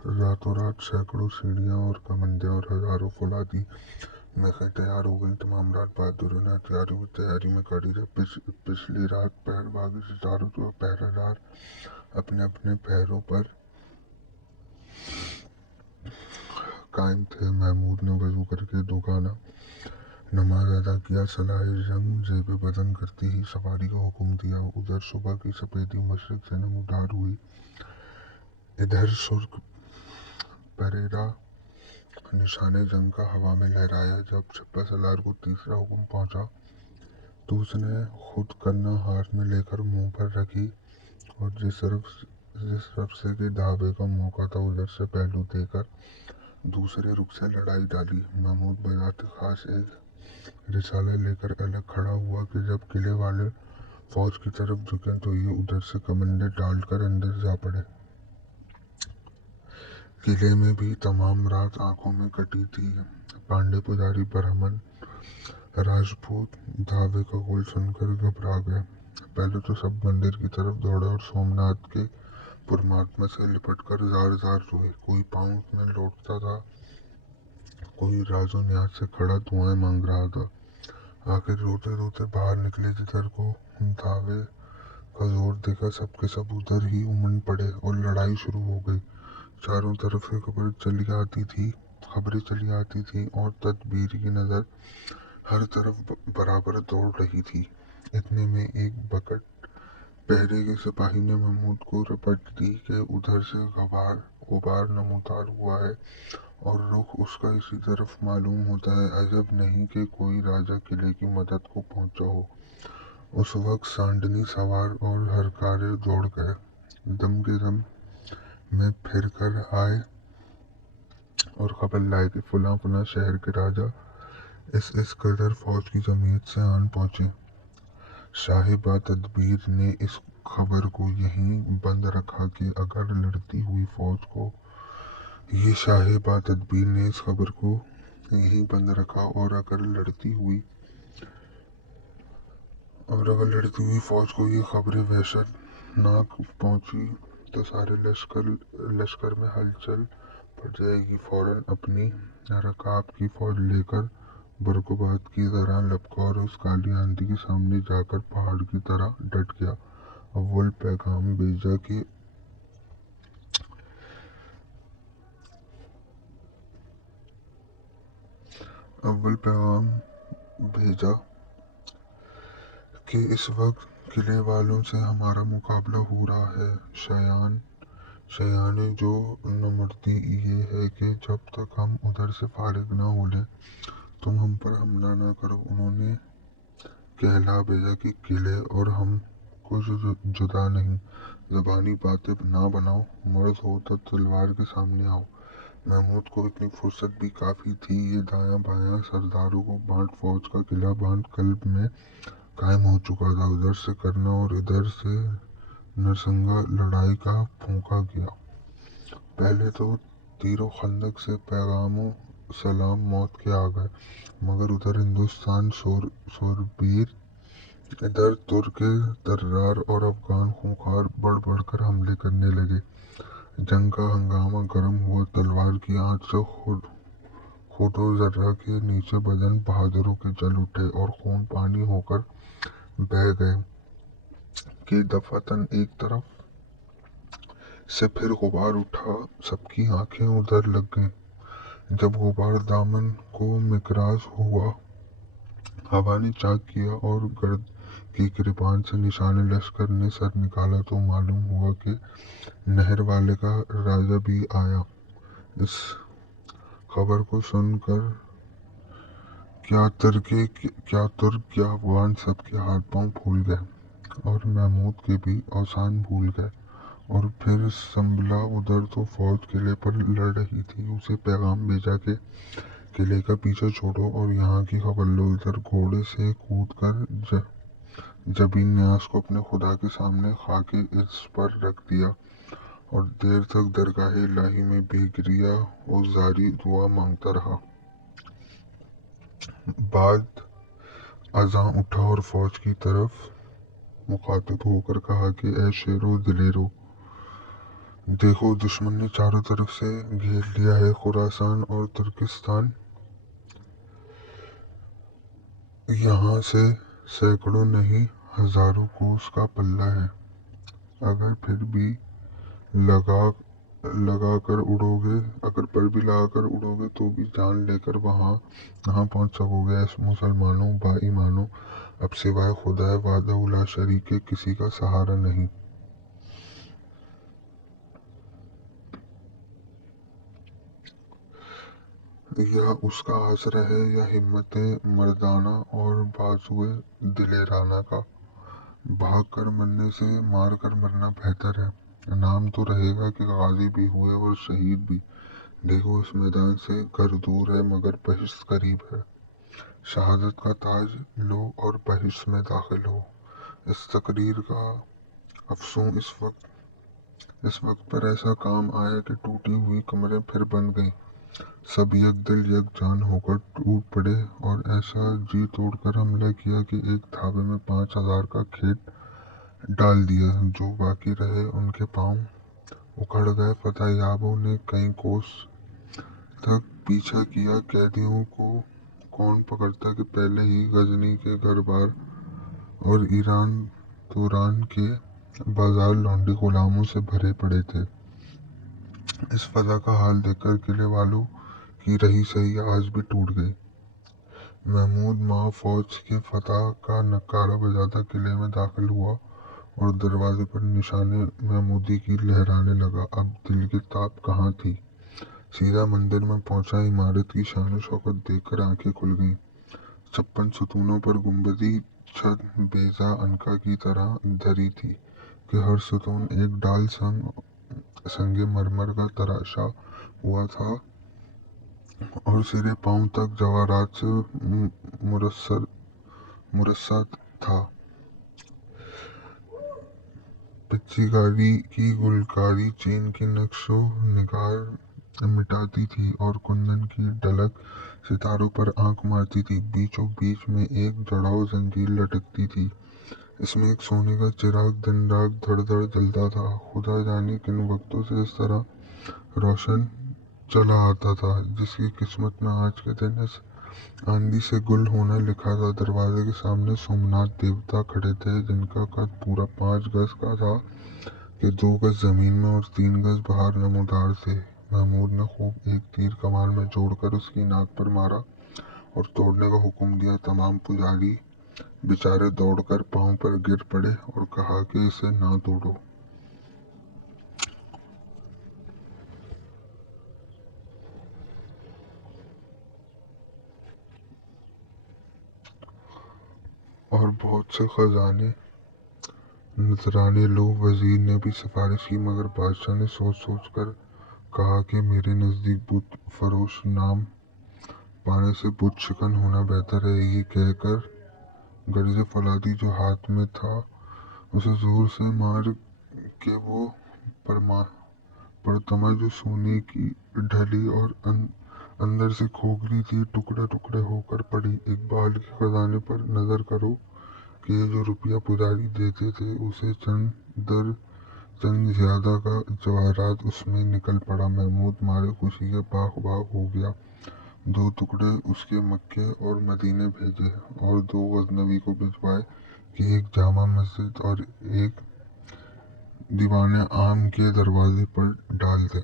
रातों रात सैकड़ों सीढ़ियाँ और कमंदे और हजारों फौलादी मैखें तैयार हो गईं। तमाम रात बहादुरों ने हथियारों की तैयारी में खड़ी रही। पिछली रात पहरबागी से चारों तरफ पहरेदार अपने अपने पैरों पर कायम थे। महमूद ने वजू करके दोगाना नमाज अदा किया। सलाह जंग जेब बदन करती ही सवारी को हुक्म दिया। उधर सुबह की सफेदी मशरक से नमूदार हुई, इधर सुर्ख परेरा निशाने जंग का हवा में लहराया। जब छप्पा सलार को तीसरा हुक्म पहुंचा तो उसने खुद कन्ना हाथ में लेकर मुंह पर रखी और जिस तरफ से के दावे का मौका था उधर से पहलू देकर दूसरे रुख से लड़ाई डाली। महमूद बजाते खास एक रिसाला लेकर अलग खड़ा हुआ कि जब किले वाले फौज की तरफ झुके तो ये उधर से कमंडे डालकर अंदर जा पड़े। किले में भी तमाम रात आंखों में कटी थी। पांडे पुजारी ब्राह्मण राजपूत धावे का गोल सुनकर घबरा गए। पहले तो सब मंदिर की तरफ दौड़े और सोमनाथ के परमात्मा से लिपटकर जार जार रोए। कोई पांव में लौटता था, कोई राजो न्याज से खड़ा दुआएं मांग रहा था। आखिर रोते रोते बाहर निकले। जिधर को धावे का जोर देखा सबके सब उधर ही उमड़ पड़े और लड़ाई शुरू हो गई। चारों तरफ से खबरें चली आती थी और तदबीर की नजर हर तरफ बराबर दौड़ रही थी। इतने में एक बकट पहरे के सिपाही ने महमूद को रपट दी कि उधर से गुबार नमूदार हुआ है और रुख उसका इसी तरफ मालूम होता है। अजब नहीं कि कोई राजा किले की मदद को पहुंचा हो। उस वक्त सांडनी सवार और हरकारे दौड़ गए। दम के दम में फिर कर आए और खबर लाए कि फुला फुला शहर के राजा इस कदर फौज की जमीयत से आन पहुंचे। साहिबा तदबीर ने इस खबर को यहीं बंद रखा कि अगर लड़ती हुई फौज को ये साहिबा तदबीर ने इस खबर को यहीं बंद रखा और अगर लड़ती हुई फौज को ये खबरें वहशतनाक पहुंची तो सारे लश्कर में हलचल पड़ जाएगी। फौरन अपनी रकाब की फौज लेकर बरगुबाद की तरह लपका और उस काली आंधी के सामने जाकर पहाड़ की तरह डट गया। अव्वल पैगाम भेजा कि इस वक्त किले वालों से हमारा मुकाबला हो रहा है। शयाने जो नमर्दी ये है कि जब तक हम उधर से फारिग ना हो लें तुम हम पर हमला ना करो। उन्होंने कहला भेजा कि किले और हम कुछ जुदा नहीं, ज़बानी बातें ना बनाओ, मर्द हो तो तलवार के सामने आओ। महमूद को इतनी फुर्सत भी काफ़ी थी। ये दायां बायां सरदारों को बांट फौज का किला बांध कल्ब में कायम हो चुका था। उधर से करना और इधर से नरसंगा लड़ाई का फूंका गया। पहले तो तीरों खंदक से पैगामों सलाम मौत के आ गए, मगर उधर हिंदुस्तान शूरवीर, इधर तुर्क तर्रार और अफगान खूंखार बढ़ बढ़कर हमले करने लगे। जंग का हंगामा गर्म हुआ। तलवार की आंच से खुदो जर्रा के नीचे बदन बहादुरों के जल उठे और खून पानी होकर बह गए कि दफातन एक तरफ से फिर गुबार उठा। सबकी आंखें उधर लग गईं। जब गुबार दामन को मिकराज हुआ, हवा ने चाक किया और गर्द की कृपान से निशाने लश्कर ने सर निकाला तो मालूम हुआ कि नहर वाले का राजा भी आया। इस खबर को सुनकर क्या तुर्क क्या अफगान सबके हाथ पांव फूल गए और महमूद के भी औसान भूल गए। और फिर संभला। उधर तो फौज किले पर लड़ रही थी। उसे पैगाम भेजा कि किले का पीछा छोड़ो और यहाँ की खबर लो। इधर घोड़े से कूद कर जबीन न्यास को अपने खुदा के सामने खाके इस पर रख दिया और देर तक दरगाह इलाही में बेगरिया और जारी दुआ मांगता रहा। बाद अज़ां उठा और फौज की तरफ मुखातिब होकर कहा कि ए शेरो दिलेरो, देखो, दुश्मन ने चारों तरफ से घेर लिया है खुरासान और तुर्किस्तान। यहाँ से सैकड़ों नहीं हजारों कोस का पल्ला है। अगर फिर भी लगा लगा कर उड़ोगे अगर पर भी लगा कर उड़ोगे तो भी जान लेकर वहाँ कहाँ पहुँच सकोगे। ऐसे मुसलमानों बाईमानों, अब सिवाय खुदा वाहदहू ला शरीक के किसी का सहारा नहीं। या उसका आसरा है या हिम्मत मर्दाना और बाजुए दिलेराना का। भाग कर मरने से मार कर मरना बेहतर है। नाम तो रहेगा कि गाजी भी हुए और शहीद भी। देखो, इस मैदान से घर दूर है मगर बहिश्त करीब है। शहादत का ताज लो और बहिश्त में दाखिल हो। इस तकरीर का अफसों इस वक्त पर ऐसा काम आया कि टूटी हुई कमरें फिर बन गईं। सब एक दिल एक जान होकर टूट पड़े और ऐसा जी तोड़कर हमला किया कि एक धाबे में 5,000 का खेत डाल दिया। जो बाकी रहे उनके पांव उखड़ गए। फतेहयाबों ने कई कोस तक पीछा किया। कैदियों को कौन पकड़ता कि पहले ही गजनी के घरबार और ईरान तुरान के बाजार लौंडी गुलामों से भरे पड़े थे। इस फजा का हाल देखकर किले वालों की रही सही आज भी टूट गई। महमूद माँ फौज के फतह का नकारा बजाता किले में दाखिल हुआ और दरवाजे पर निशाने महमूदी की लहराने लगा। अब दिल की ताप कहाँ थी। सीधा मंदिर में पहुंचा। इमारत की शान शौकत देखकर आंखें खुल गईं। 56 सुतूनों पर गुंबदी छत बेजा अनका की तरह धरी थी कि हर सुतून एक डाल संगे मरमर का तराशा हुआ था और सिरे पांव तक जवाहरात से मुरस्सा था। पिच्चीकारी की गुलकारी चीन की नक्शो निगार मिटाती थी और कुंदन की ढलक सितारों पर आंख मारती थी। बीचों बीच में एक जड़ाऊ जंजीर लटकती थी। इसमें एक सोने का चिराग दिन रात धड़ धड़ जलता था। खुदा जाने किन वक्तों से इस तरह रोशन चला आता था। जिसकी किस्मत में आज के दिन इस आंधी से गुल होना लिखा था। दरवाजे के सामने सोमनाथ देवता खड़े थे जिनका कद पूरा 5 गज का था कि 2 गज जमीन में और 3 गज बाहर नमोदार थे। महमूद ने खूब एक तीर कमान में जोड़कर उसकी नाक पर मारा और तोड़ने का हुक्म दिया। तमाम पुजारी बेचारे दौड़कर पांव पर गिर पड़े और कहा कि इसे ना तोड़ो। और बहुत से खजाने नजराने लोग। वजीर ने भी सिफारिश की मगर बादशाह ने सोच सोच कर कहा कि मेरे नज़दीक बुत फरोश नाम पाने से बुत शिकन होना बेहतर है। ये कहकर गर्ज फौलादी जो हाथ में था उसे जोर से मार के वो परतमा जो सोने की ढली और अंदर से खोखली थी टुकड़े टुकड़े होकर पड़ी। इकबाल के खजाने पर नजर करो कि ये जो रुपया पुजारी देते थे उसे चंद ज्यादा का जवाहरात उसमें निकल पड़ा। महमूद मारे खुशी के बाग बाग हो गया। 2 टुकड़े उसके मक्के और मदीने भेजे और 2 गजनवी को भिजवाए कि एक जामा मस्जिद और एक दीवाने आम के दरवाजे पर डाल दे।